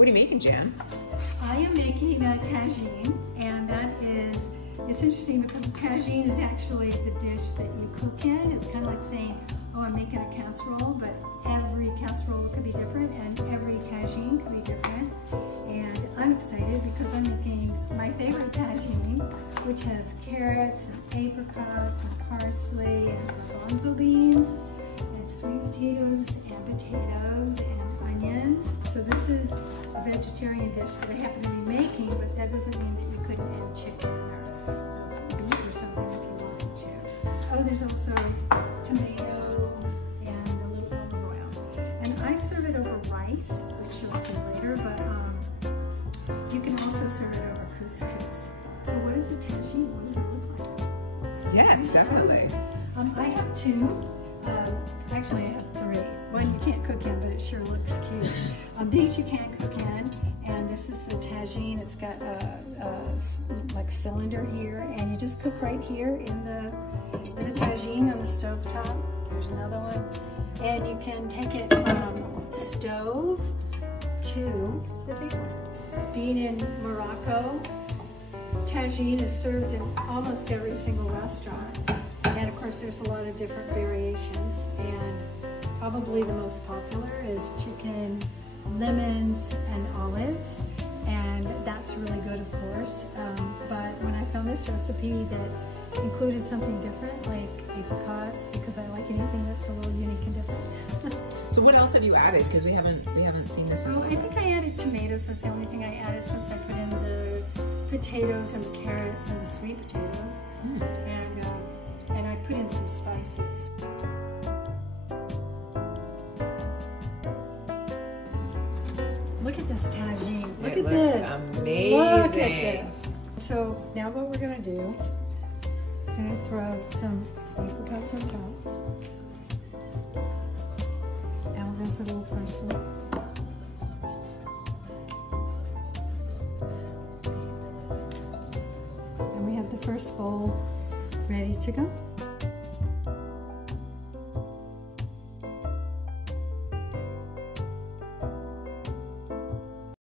What are you making, Jan? I am making a tagine, and that is, it's interesting because a tagine is actually the dish that you cook in. It's kind of like saying, oh, I'm making a casserole, but every casserole could be different and every tagine could be different. And I'm excited because I'm making my favorite tagine, which has carrots and apricots and parsley and garbanzo beans and sweet potatoes and onions. So this is a vegetarian dish that I happen to be making, but that doesn't mean that you couldn't add chicken or beef or something if you wanted to. Oh, there's also tomato and a little olive oil. And I serve it over rice, which you'll see later, but you can also serve it over couscous. So what is a tagine? What does it look like? Yes, definitely. I have two. Actually, I have three. One you can't cook in, but it sure looks cute. These you can cook in, and this is the tagine. It's got like cylinder here, and you just cook right here in the tagine on the stove top. There's another one, and you can take it from stove to the big one. Being in Morocco, tagine is served in almost every single restaurant. And of course there's a lot of different variations, and probably the most popular is chicken, lemons, and olives, and that's really good, of course. But when I found this recipe that included something different, like apricots, because I like anything that's a little unique and different. So what else have you added? Because we haven't seen this. So I think I added tomatoes. That's the only thing I added since I put in the potatoes and the carrots and the sweet potatoes. And I put in some spices. Look at this tagine. Look at this. Amazing. Look at this. So now what we're going to do is going to throw some apricots on top. And we're going to put a little parsley. And we have the first bowl ready to go.